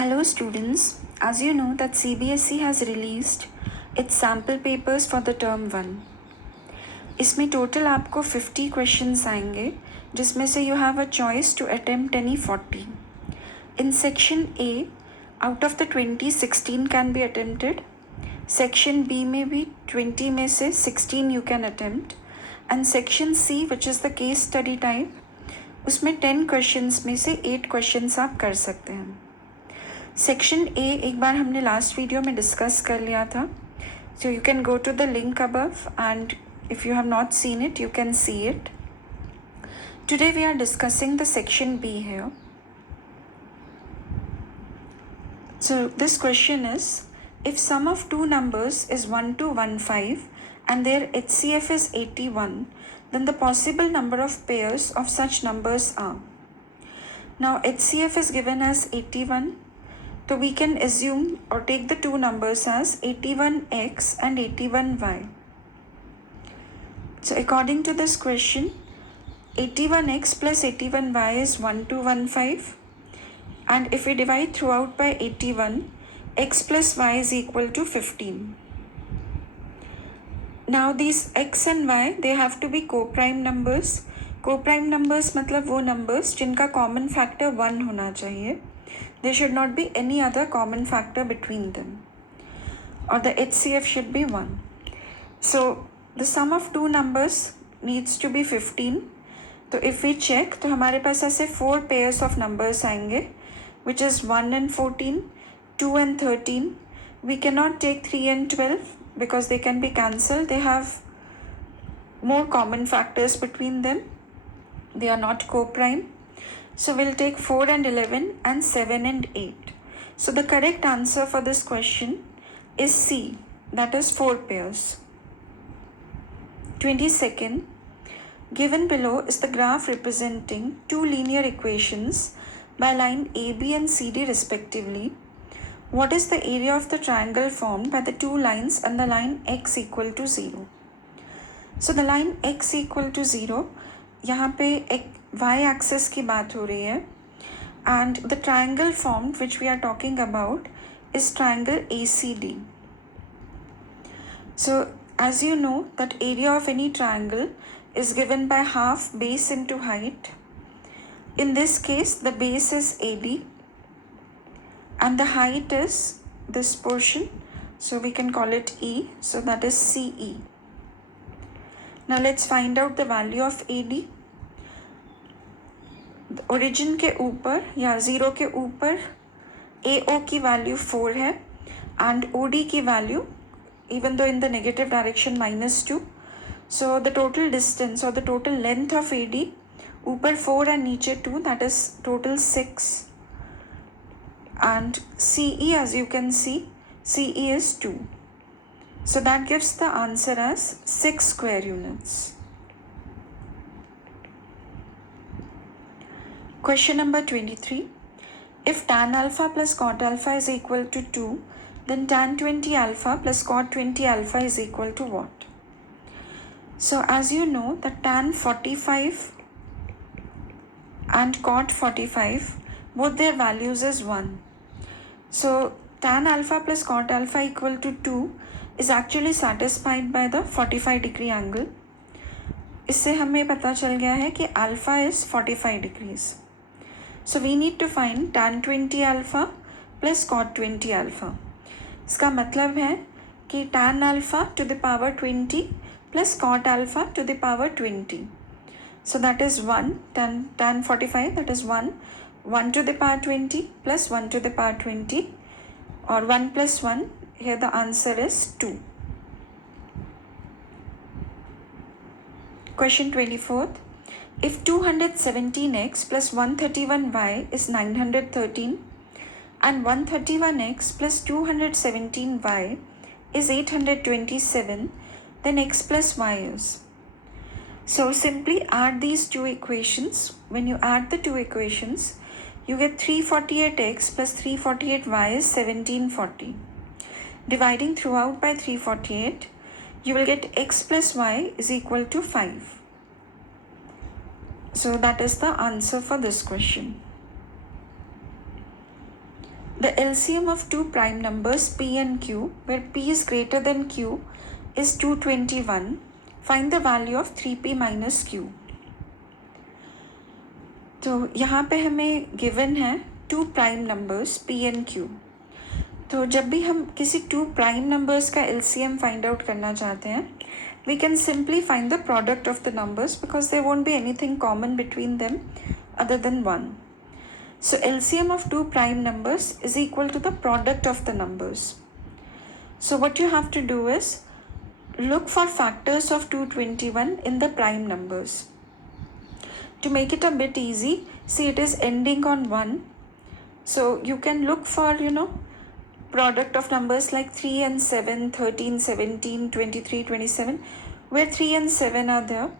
Hello students, as you know that CBSE has released its sample papers for the term 1. इसमें total आपको 50 questions आएंगे जिसमें से you have a choice to attempt any 40. In section A, out of the 20, 16 can be attempted. Section B में भी 20 में से 16 you can attempt. And section C, which is the case study type, उसमें 10 questions में से 8 questions आप कर सकते हैं. सेक्शन ए एक बार हमने लास्ट वीडियो में डिस्कस कर लिया था, so you can go to the link above and if you have not seen it you can see it. Today we are discussing the section B here. So this question is, if sum of two numbers is 1 to 15 and their HCF is 81, then the possible number of pairs of such numbers are. Now HCF is given as 81. So we can assume or take the two numbers as 81x and 81y. So according to this question, 81x plus 81y is 1 to 15, and if we divide throughout by 81, x plus y is equal to 15. Now these x and y, they have to be co-prime numbers. Co-prime numbers मतलब वो numbers जिनका common factor 1 होना चाहिए. There should not be any other common factor between them, or the HCF should be 1. So the sum of two numbers needs to be 15. तो if we check तो हमारे पास ऐसे 4 pairs of numbers आएंगे, which is 1 and 14, 2 and 13. We cannot take 3 and 12 because they can be cancelled. They have more common factors between them. They are not co-prime. So we'll take 4 and 11 and 7 and 8. So the correct answer for this question is C, that is 4 pairs. 22nd, given below is the graph representing two linear equations by line AB and CD respectively. What is the area of the triangle formed by the two lines and the line x equal to 0? So the line x equal to 0, यहाँ पे एक y axis की बात हो रही है, and the triangle formed which we are talking about is triangle ACD. So as you know that area of any triangle is given by half base into height. In this case the base is AD and the height is this portion, so we can call it E, so that is CE. Now let's find out the value of AD. Origin के ऊपर या 0 के ऊपर AO की value 4 है and OD की value, even though in the negative direction, -2. So the total distance or the total length of AD, ऊपर 4 and नीचे 2, that is total 6. And CE, as you can see, CE is 2. So that gives the answer as 6 square units. Question number 23. If tan alpha plus cot alpha is equal to 2, then tan 20 alpha plus cot 20 alpha is equal to what? So as you know that tan 45 and cot 45, both their values is 1. So tan alpha plus cot alpha equal to 2 is actually satisfied by the 45 degree angle. इससे हमें पता चल गया है कि alpha is 45 degrees. So we need to find tan 20 alpha plus cot 20 alpha. इसका मतलब है कि tan alpha to the power 20 plus cot alpha to the power 20. So that is 1, tan 45, that is 1, 1 to the power 20 plus 1 to the power 20, or 1 plus 1, here the answer is 2. Question 24th. If 217x plus 131y is 913 and 131x plus 217y is 827, then x plus y is. So simply add these two equations. When you add the two equations, you get 348x plus 348y is 1740. Dividing throughout by 348, you will get x plus y is equal to 5. So that is the answer for this question. The LCM of two prime numbers p and q, where p is greater than q, is 221. Find the value of 3p minus q. तो यहाँ पे हमें given है two prime numbers p and q. तो जब भी हम किसी टू प्राइम नंबर्स का LCM फाइंड आउट करना चाहते हैं, we can simply find the product of the numbers because there won't be anything common between them other than 1. So LCM of two prime numbers is equal to the product of the numbers. So what you have to do is look for factors of 221 in the prime numbers. To make it a bit easy, see it is ending on 1. So you can look for, product of numbers like 3 and 7, 13, 17, 23, 27, where 3 and 7 are there.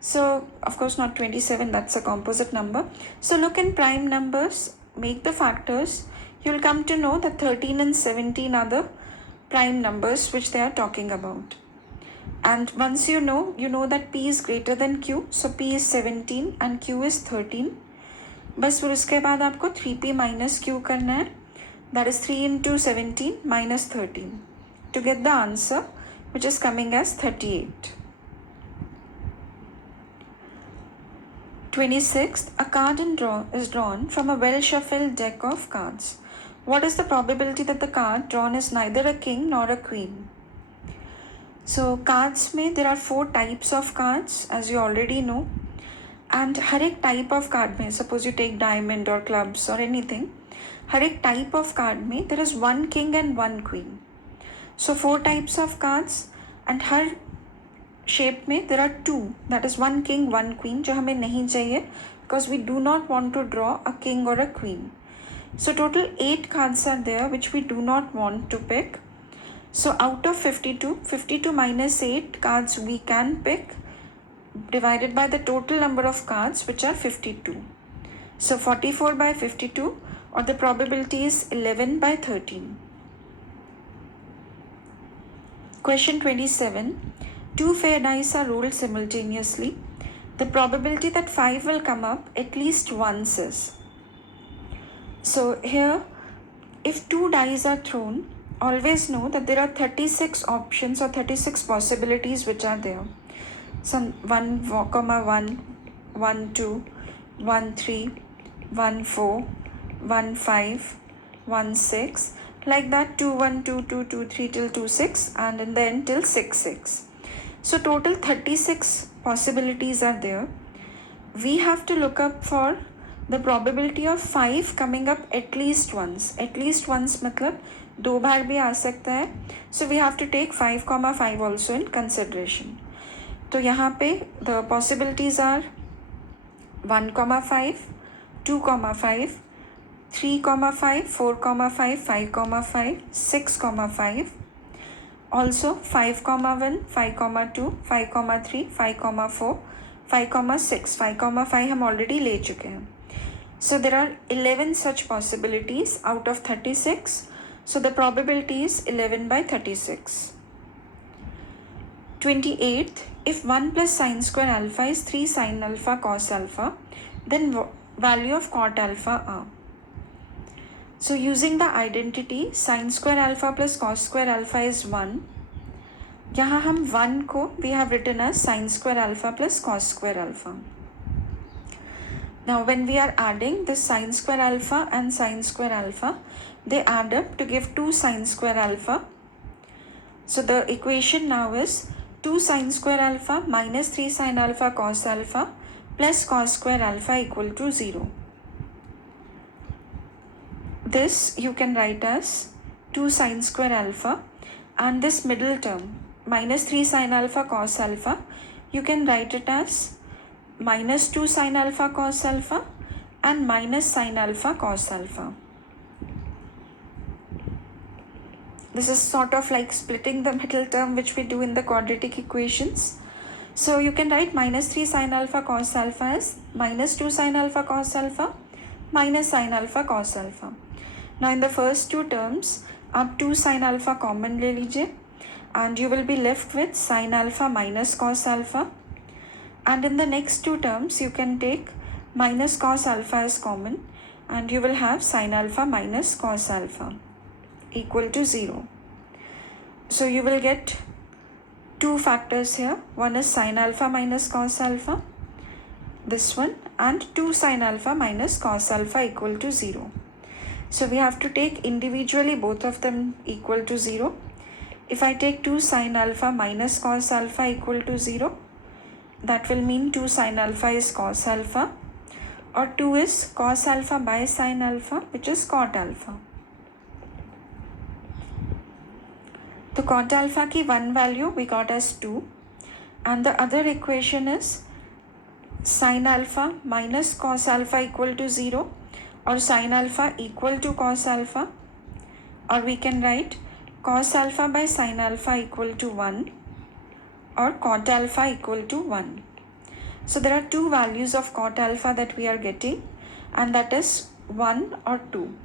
So of course not 27, that's a composite number. So look in prime numbers, make the factors, you'll come to know that 13 and 17 are the prime numbers which they are talking about. And once you know that p is greater than q, so p is 17 and q is 13. बस फिर उसके बाद आपको 3p minus q करना है, that is 3 into 17 minus 13 to get the answer which is coming as 38. 26th, a card is drawn from a well-shuffled deck of cards. What is the probability that the card drawn is neither a king nor a queen? So cards में there are 4 types of cards, as you already know, and हर एक type of card में, suppose you take diamond or clubs or anything, हर एक type of card में there is 1 king and 1 queen. So 4 types of cards and her shape में there are 2, that is 1 king 1 queen, जो हमें नहीं चाहिए because we do not want to draw a king or a queen. So total 8 cards are there which we do not want to pick. So out of 52 minus 8 cards we can pick, divided by the total number of cards which are 52. So 44 by 52, or the probability is 11 by 13. Question 27. 2 fair dice are rolled simultaneously. The probability that 5 will come up at least once is. So here, if 2 dice are thrown, always know that there are 36 options or 36 possibilities which are there. Some 1, 1, 1, 2, 1, 3, 1, 4, 1, 5, 1, 6, like that 2, 1, 2, 2, 2, 3 till 2, 6, and in the end till 6, 6. So total 36 possibilities are there. We have to look up for the probability of 5 coming up at least once. At least once मतलब 2 बार भी आ सकता है. So we have to take 5, 5 also in consideration. तो यहाँ पे the possibilities are 1, 5, 2, 5, 3, 5, 4, 5, 5, 5, 6, 5. Also 5, 1, 5, 2, 5, 3, 5, 4, 5, 6, 5, 5 हम already ले चुके हैं. So there are 11 such possibilities out of 36. So the probability is 11 by 36. 28th, if 1 plus sine square alpha is 3 sine alpha cos alpha, then value of cot alpha are. So using the identity sin square alpha plus cos square alpha is 1. यहाँ हम 1 को we have written as sin square alpha plus cos square alpha. Now when we are adding this sin square alpha and sin square alpha, they add up to give 2 sin square alpha. So the equation now is 2 sin square alpha minus 3 sin alpha cos alpha plus cos square alpha equal to 0. This you can write as 2 sin square alpha, and this middle term minus 3 sin alpha cos alpha, you can write it as minus 2 sin alpha cos alpha and minus sin alpha cos alpha. This is sort of like splitting the middle term which we do in the quadratic equations. So you can write minus 3 sin alpha cos alpha as minus 2 sin alpha cos alpha minus sin alpha cos alpha. Now in the first 2 terms, आप 2 sin alpha common ले लीजिए and you will be left with sin alpha minus cos alpha. And in the next 2 terms, you can take minus cos alpha as common and you will have sin alpha minus cos alpha equal to 0. So you will get two factors here. One is sin alpha minus cos alpha, this one, and 2 sin alpha minus cos alpha equal to 0. So we have to take individually both of them equal to 0. If I take 2 sin alpha minus cos alpha equal to 0, that will mean 2 sin alpha is cos alpha, or 2 is cos alpha by sin alpha, which is cot alpha. The cot alpha की one value we got as 2, and the other equation is sin alpha minus cos alpha equal to 0, or sin alpha equal to cos alpha, or we can write cos alpha by sin alpha equal to 1, or cot alpha equal to 1. So there are two values of cot alpha that we are getting, and that is 1 or 2.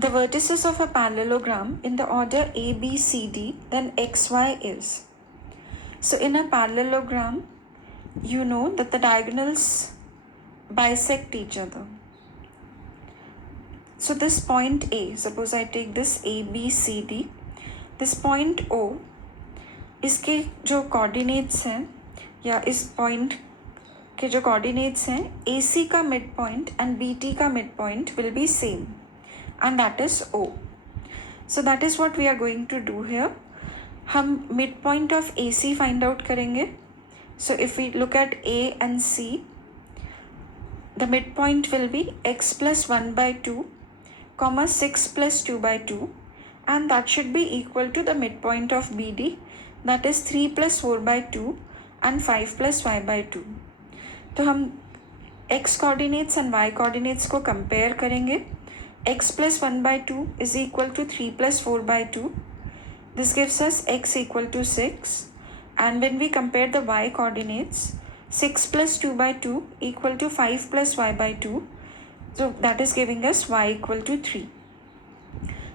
The vertices of a parallelogram in the order A, B, C, D, then X, Y is. So in a parallelogram, you know that the diagonals bisect each other. So this point A, suppose I take this A, B, C, D, this point O, इसके जो coordinates हैं या इस point के जो coordinates हैं, AC का mid point and BT का mid point will be same, and that is O. So that is what we are going to do here. हम mid point of AC find out करेंगे. So if we look at A and C, the midpoint will be x plus 1 by 2, comma 6 plus 2 by 2, and that should be equal to the midpoint of BD, that is 3 plus 4 by 2 and 5 plus y by 2. तो हम x coordinates and y coordinates को compare करेंगे. x plus 1 by 2 is equal to 3 plus 4 by 2. This gives us x equal to 6. And when we compare the y coordinates, 6 plus 2 by 2 equal to 5 plus y by 2. So that is giving us y equal to 3.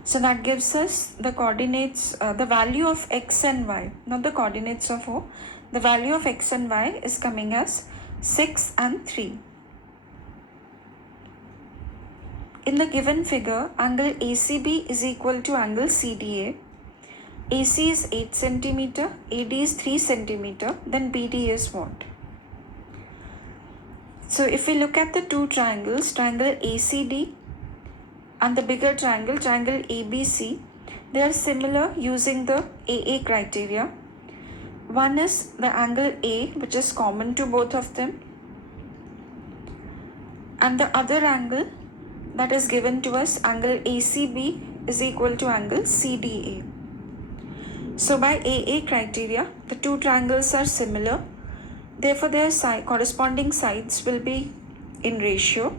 So that gives us the coordinates, the value of x and y, not the coordinates of O. The value of x and y is coming as 6 and 3. In the given figure, angle ACB is equal to angle CDA. AC is 8 cm, AD is 3 cm, then BD is what? So if we look at the two triangles, triangle ACD and the bigger triangle, triangle ABC, they are similar using the AA criteria. One is the angle A, which is common to both of them, and the other angle that is given to us, angle ACB, is equal to angle CDA. So by AA criteria, the two triangles are similar. Therefore, their corresponding sides will be in ratio.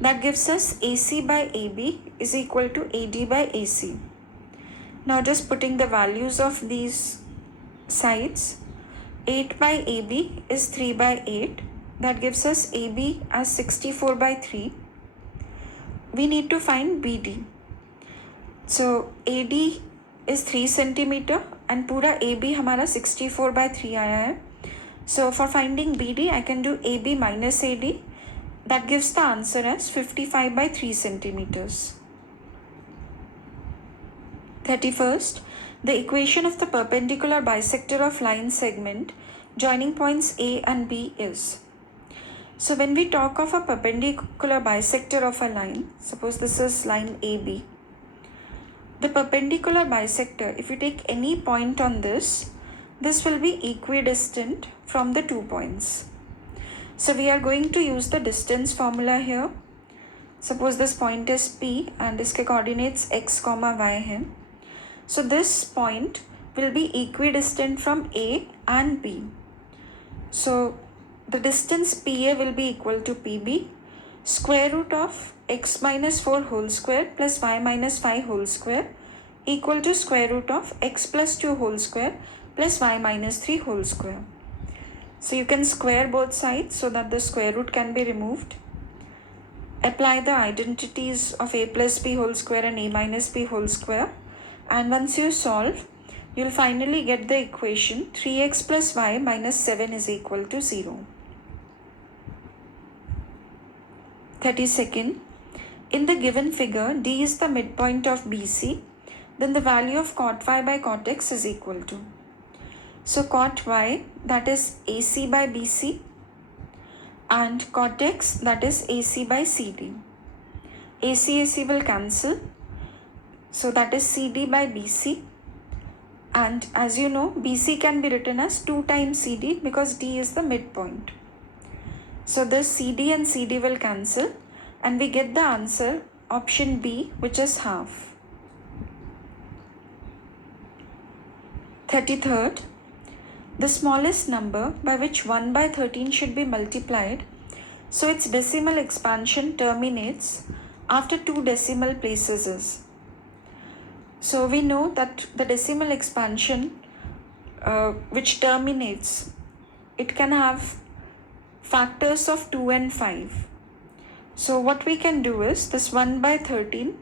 That gives us AC by AB is equal to AD by AC. Now just putting the values of these sides, 8 by AB is 3 by 8. That gives us AB as 64 by 3. We need to find BD. So AD is 3 cm and पूरा AB हमारा 64 by 3 आया है. So for finding BD, I can do AB minus AD. That gives the answer as 55 by 3 centimeters. 31st, the equation of the perpendicular bisector of line segment joining points A and B is. So when we talk of a perpendicular bisector of a line, suppose this is line AB. The perpendicular bisector, if you take any point on this will be equidistant from the 2 points. So we are going to use the distance formula here. Suppose this point is P and इसके coordinates x, y हैं. So this point will be equidistant from A and B. So the distance PA will be equal to PB, square root of x minus 4 whole square plus y minus 5 whole square equal to square root of x plus 2 whole square plus y minus 3 whole square. So you can square both sides so that the square root can be removed. Apply the identities of a plus b whole square and a minus b whole square, and once you solve, you'll finally get the equation 3x plus y minus 7 is equal to 0. 32nd, in the given figure, D is the midpoint of BC, then the value of cot y by cot x is equal to. So cot y, that is AC by BC, and cot x, that is AC by CD. AC will cancel, so that is CD by BC, and as you know, BC can be written as 2 times CD because D is the midpoint. So this CD and CD will cancel, and we get the answer option B, which is half. 33rd, the smallest number by which 1 by 13 should be multiplied, so its decimal expansion terminates after 2 decimal places is. So we know that the decimal expansion which terminates, it can have factors of 2 and 5. So what we can do is this 1 by 13,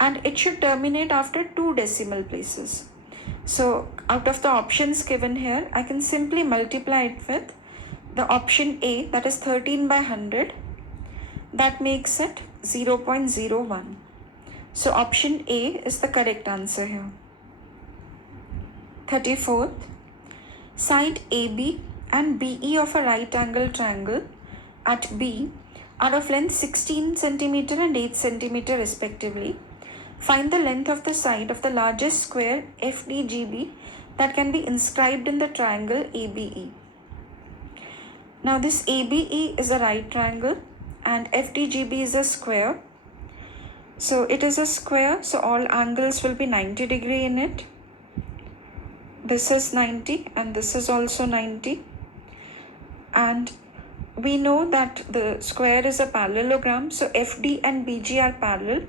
and it should terminate after 2 decimal places. So out of the options given here, I can simply multiply it with the option A, that is 13 by 100. That makes it 0.01. So option A is the correct answer here. 34th, side AB and BE of a right angle triangle at B are of length 16 cm and 8 cm respectively. Find the length of the side of the largest square FDGB that can be inscribed in the triangle ABE. Now this ABE is a right triangle and FDGB is a square. So it is a square, so all angles will be 90 degree in it. This is 90 and this is also 90. And we know that the square is a parallelogram, so FD and BG are parallel.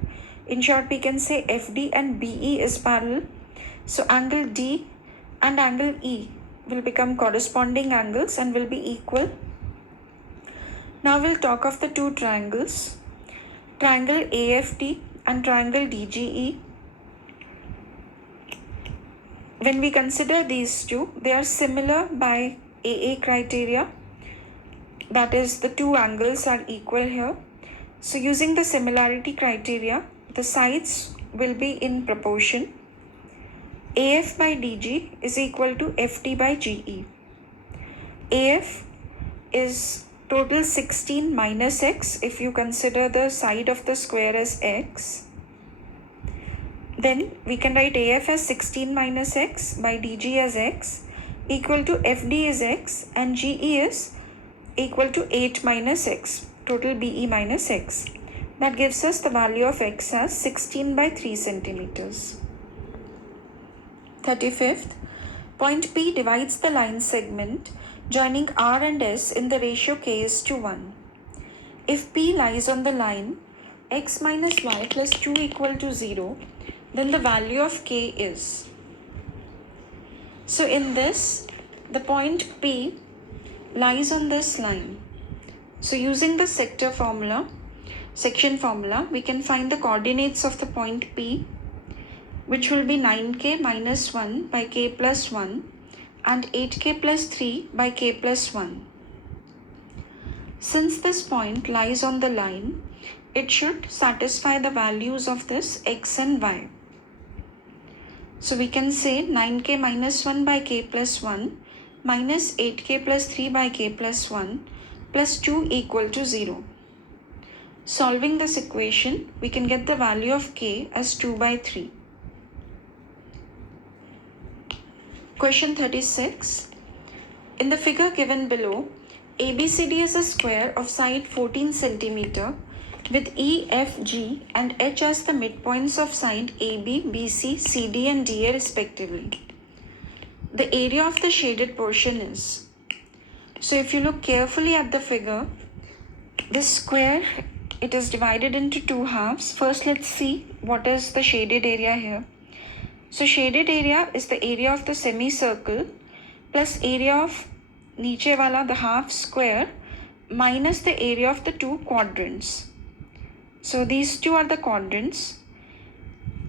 In short, we can say FD and BE is parallel. So angle D and angle E will become corresponding angles and will be equal. Now we'll talk of the two triangles, triangle AFD and triangle DGE. When we consider these two, they are similar by AA criteria. That is, the two angles are equal here. So using the similarity criteria, the sides will be in proportion. AF by DG is equal to FD by GE. AF is total 16 minus x if you consider the side of the square as x. Then we can write AF as 16 minus x by DG as x equal to FD is x and GE is equal to 8 minus x, total BE minus x. That gives us the value of x as 16 by 3 centimeters. 35th, point P divides the line segment joining R and S in the ratio k is to 1. If P lies on the line x minus y plus 2 equal to 0, then the value of k is. So in this, the point P lies on this line. So using the section formula, we can find the coordinates of the point P, which will be 9k minus 1 by k plus 1 and 8k plus 3 by k plus 1. Since this point lies on the line, it should satisfy the values of this x and y. So we can say 9k minus 1 by k plus 1 minus 8k plus 3 by k plus 1 plus 2 equal to 0. Solving this equation, we can get the value of k as 2 by 3. Question 36. In the figure given below, ABCD is a square of side 14 cm with E, F, G and H as the midpoints of side AB, BC, CD and DA respectively. The area of the shaded portion is. So if you look carefully at the figure, this square, it is divided into two halves. First, let's see what is the shaded area here. So shaded area is the area of the semicircle plus area of niche wala, the half square, minus the area of the two quadrants. So these two are the quadrants.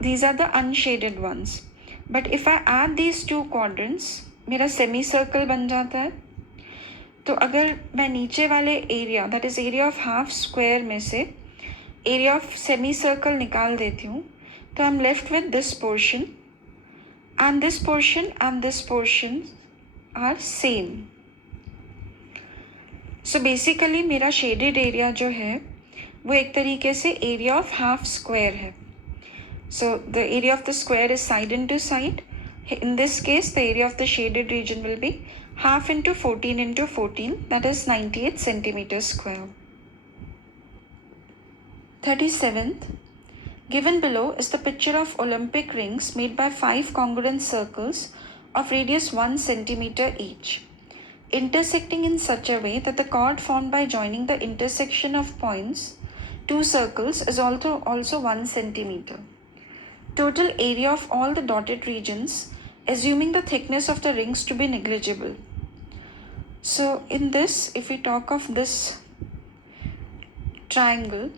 These are the unshaded ones. But if I add these two quadrants, मेरा semicircle बन जाता है. तो अगर मैं नीचे वाले area that is area of half square में से एरिया ऑफ सेमी सर्कल निकाल देती हूँ तो I am left with this portion and this portion are same. So basically मेरा shaded area जो है वो एक तरीके से area of half square है. So the area of the square is side into side. In this case the area of the shaded region will be half into 14 that is 98 centimeters square. 37th. Given below is the picture of Olympic rings made by 5 congruent circles of radius 1 centimeter each, intersecting in such a way that the chord formed by joining the intersection of points, 2 circles, is also 1 centimeter. Total area of all the dotted regions, assuming the thickness of the rings to be negligible. So in this, if we talk of this triangle,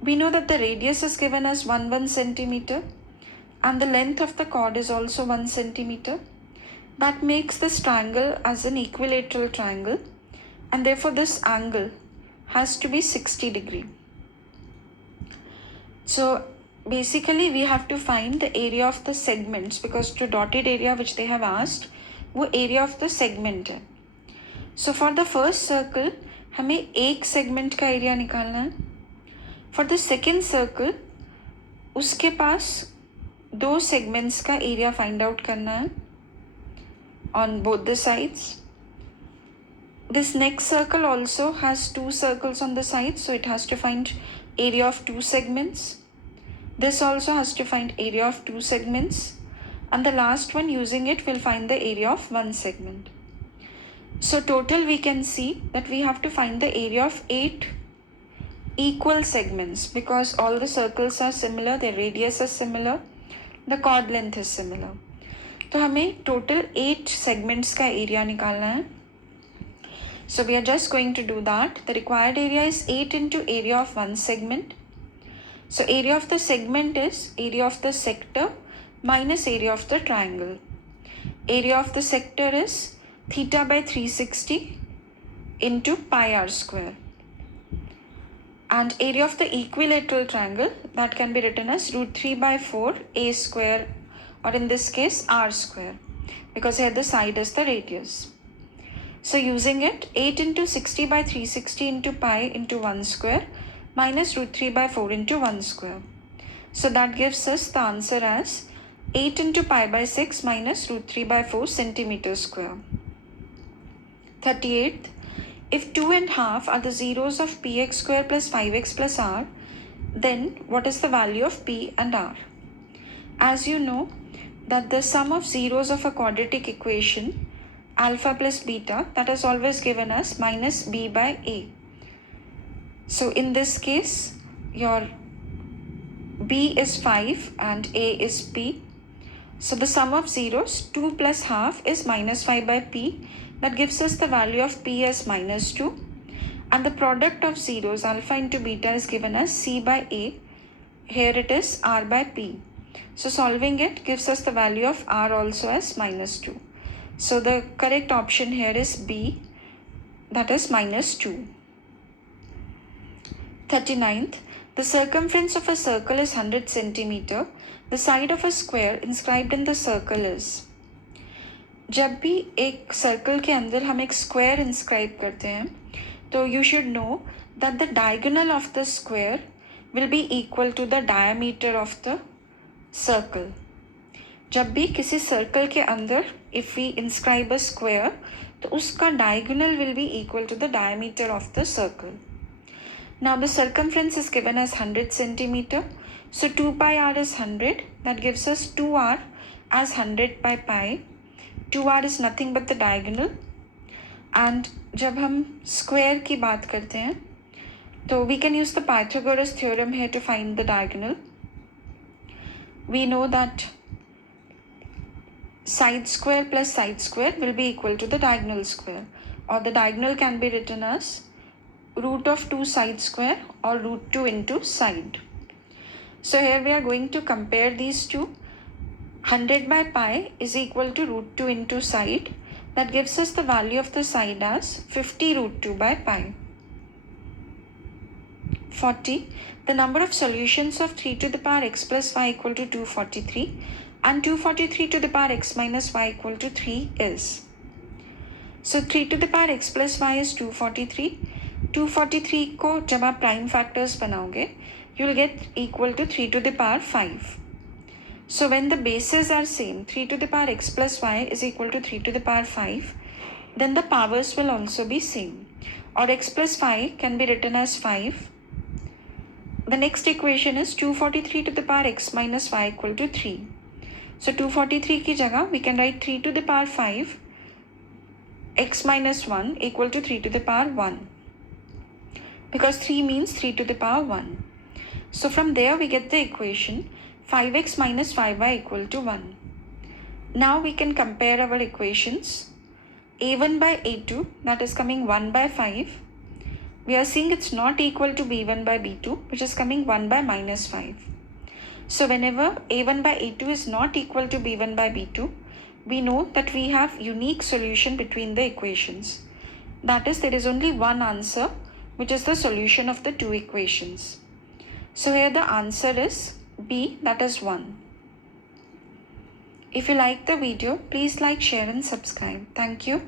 we know that the radius is given as 1 centimeter and the length of the chord is also 1 centimeter. That makes this triangle as an equilateral triangle and therefore this angle has to be 60 degree. So basically we have to find the area of the segments because to dotted area which they have asked वो area of the segment है. So for the first circle हमें एक segment का area निकालना है. For the second circle उसके पास 2 segments का area find out करना है on both the sides. This next circle also has 2 circles on the sides, so it has to find area of 2 segments. This also has to find area of 2 segments, and the last one using it will find the area of 1 segment. So total we can see that we have to find the area of 8 equal segments because all the circles are similar, their radius is similar, the chord length is similar. तो हमें total 8 segments का area निकालना है. So we are just going to do that. The required area is 8 into area of 1 segment. So area of the segment is area of the sector minus area of the triangle. Area of the sector is theta by 360 into pi r square. And area of the equilateral triangle, that can be written as root 3 by 4 a square, or in this case r square, because here the side is the radius. So using it, 8 into 60 by 360 into pi into 1 square minus root 3 by 4 into 1 square. So that gives us the answer as 8 into pi by 6 minus root 3 by 4 centimeter square. 38th. If 2 and half are the zeros of px square plus 5x plus r, then what is the value of p and r? As you know that the sum of zeros of a quadratic equation alpha plus beta, that is always given as minus b by a. So in this case your b is 5 and a is p. So the sum of zeros 2 plus half is minus 5 by p. That gives us the value of p as minus 2, and the product of zeros alpha into beta is given as c by a. Here it is r by p. So solving it gives us the value of r also as minus 2. So the correct option here is B, that is minus 2. 39th. The circumference of a circle is 100 centimeter. The side of a square inscribed in the circle is. जब भी एक circle के अंदर हम एक square inscribe करते हैं तो you should know that the diagonal of the square will be equal to the diameter of the circle. जब भी किसी सर्कल के अंदर if we inscribe a square तो उसका diagonal will be equal to the diameter of the circle. Now the circumference is given as 100 centimeter. So 2 pi r is 100. That gives us 2r as 100 by pi. 2r is nothing but the diagonal. And जब हम square की बात करते हैं तो we can use the Pythagoras theorem here to find the diagonal. We know that side square plus side square will be equal to the diagonal square, or the diagonal can be written as root of 2 side square or root 2 into side. So here we are going to compare these two. 100 by pi is equal to root 2 into side. That gives us the value of the side as 50 root 2 by pi. 40. The number of solutions of 3 to the power x plus y equal to 243 and 243 to the power x minus y equal to 3 is. So 3 to the power x plus y is 243. 243 को जब आप prime factors बनाओगे, you will get equal to 3 to the power 5. So when the bases are same, 3 to the power x plus y is equal to 3 to the power 5, then the powers will also be same. Or x plus 5 can be written as 5. The next equation is 243 to the power x minus y equal to 3. So 243 की जगह we can write 3 to the power 5 x minus 1 equal to 3 to the power 1. Because 3 means 3 to the power 1. So from there we get the equation 5x minus 5y equal to 1. Now we can compare our equations. a1 by a2, that is coming 1 by 5. We are seeing it's not equal to b1 by b2, which is coming 1 by minus 5. So whenever a1 by a2 is not equal to b1 by b2, we know that we have unique solution between the equations. That is, there is only one answer, which is the solution of the two equations. So here the answer is B, that is 1. If you like the video, please like, share and subscribe. Thank you.